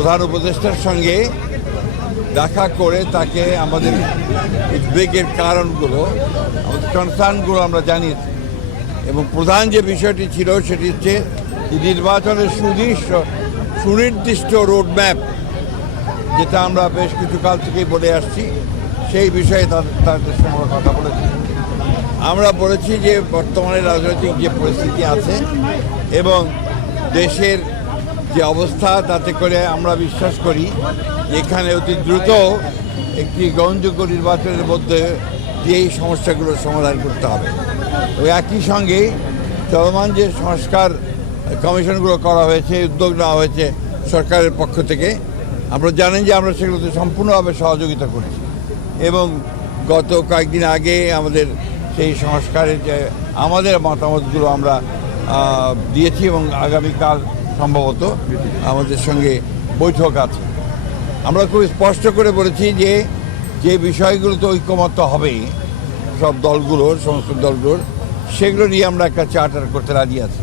প্রধান উপদেষ্টার সঙ্গে দেখা করে তাকে আমাদের উদ্বেগের কারণগুলো, আমাদের কনসার্নগুলো আমরা জানিয়েছি। এবং প্রধান যে বিষয়টি ছিল সেটি হচ্ছে নির্বাচনের সুনির্দিষ্ট সুনির্দিষ্ট রোডম্যাপ যেটা আমরা বেশ কিছু কাল থেকেই বলে আসছি, সেই বিষয়ে তাদের সঙ্গে আমরা কথা বলেছি। আমরা বলেছি যে বর্তমানে রাজনৈতিক যে পরিস্থিতি আছে এবং দেশের যে অবস্থা, তাতে করে আমরা বিশ্বাস করি এখানে অতি দ্রুত একটি গ্রহণযোগ্য নির্বাচনের মধ্যে দিয়ে এই সমস্যাগুলোর সমাধান করতে হবে। ওই একই সঙ্গে চলমান যে সংস্কার কমিশনগুলো করা হয়েছে, উদ্যোগ নেওয়া হয়েছে সরকারের পক্ষ থেকে, আমরা জানেন যে আমরা সেগুলোতে সম্পূর্ণভাবে সহযোগিতা করছি এবং গত কয়েকদিন আগে আমাদের সেই সংস্কারের যে আমাদের মতামতগুলো আমরা দিয়েছি এবং আগামীকাল সম্ভবত আমাদের সঙ্গে বৈঠক আছে। আমরা খুব স্পষ্ট করে বলেছি যে যে বিষয়গুলোতে ঐক্যমত্য হবে, সব দলগুলোর, সমস্ত দলগুলোর, সেগুলো নিয়ে আমরা একটা চার্টার করতে রাজি আছি।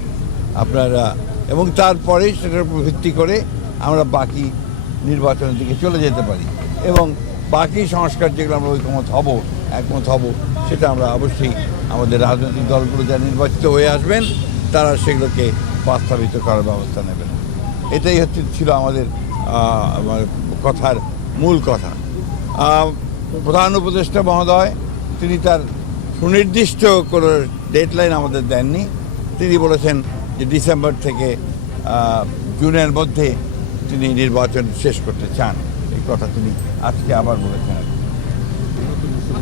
আপনারা, এবং তারপরে সেটার উপর ভিত্তি করে আমরা বাকি নির্বাচনের দিকে চলে যেতে পারি। এবং বাকি সংস্কার যেগুলো আমরা ঐকমত হব, একমত হব, সেটা আমরা অবশ্যই আমাদের রাজনৈতিক দলগুলো যারা নির্বাচিত হয়ে আসবেন, তারা সেগুলোকে বাস্তবিত করার ব্যবস্থা নেবেন। এটাই হচ্ছে ছিল আমাদের কথার মূল কথা। প্রধান উপদেষ্টা মহোদয়, তিনি তার সুনির্দিষ্ট কোনো ডেডলাইন আমাদের দেননি। তিনি বলেছেন যে ডিসেম্বর থেকে জুনের মধ্যে তিনি নির্বাচন শেষ করতে চান। এই কথা তিনি আজকে আবার বলেছেন।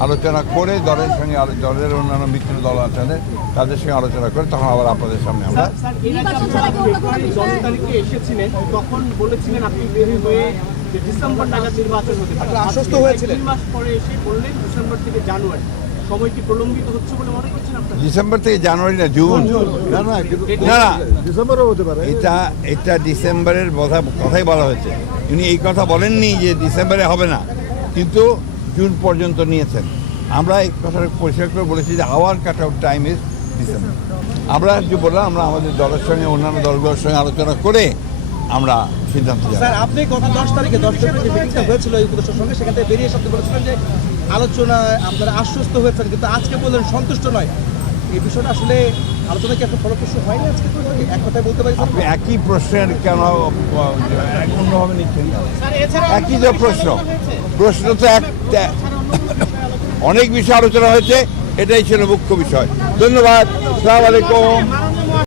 আলোচনা করে দলের সঙ্গে আলো- দলের অন্যান্য মিত্র দল আছে তাদের সঙ্গে আলোচনা করে তখন আবার আপনাদের সামনে আমরা তখন বলেছিলেন আপনি হয়ে ডিসেম্বর নাগাদ নির্বাচন হতে পারে। আশ্বস্ত হয়েছিলেন। মাস পরে এসে বললেন ডিসেম্বর থেকে জানুয়ারি। সময় কি প্রলম্বিত হচ্ছে বলে মনে করছেন আপনার? ডিসেম্বর থেকে জানুয়ারি না জুন। না না না না। ডিসেম্বরও হতে পারে। এটা এটা ডিসেম্বরের কথা কথাই বলা হয়েছে। উনি এই কথা বলেননি যে ডিসেম্বরে হবে না। কিন্তু জুন পর্যন্ত নিয়েছেন। আমরা এই কথাটা পরিষ্কার করে বলেছি যে our cut out time is December আমরা যে বললাম আমরা আমাদের দলের সঙ্গে অন্যান্য দলগুলোর সঙ্গে আলোচনা করে আমরা সিদ্ধান্ত স্যার আপনি গত দশ তারিখে দশ তারিখে যে মিটিংটা হয়েছিল এই উপদেষ্টার সঙ্গে সেখান থেকে বেরিয়ে এসে আপনি বলেছিলেন যে আলোচনায় আপনারা আশ্বস্ত হয়েছেন কিন্তু আজকে বললেন সন্তুষ্ট নয়। এই বিষয়টা আসলে আলোচনা কি আপনার ফলপ্রসূ হয়নি আজকে? তো এক কথায় বলতে পারি আপনি একই প্রশ্নের কেন অন্যভাবে নিচ্ছেন স্যার একই যে প্রশ্ন। প্রশ্ন তো এক অনেক বিষয় আলোচনা হয়েছে এটাই ছিল মুখ্য বিষয়। ধন্যবাদ সালাম আলাইকুম।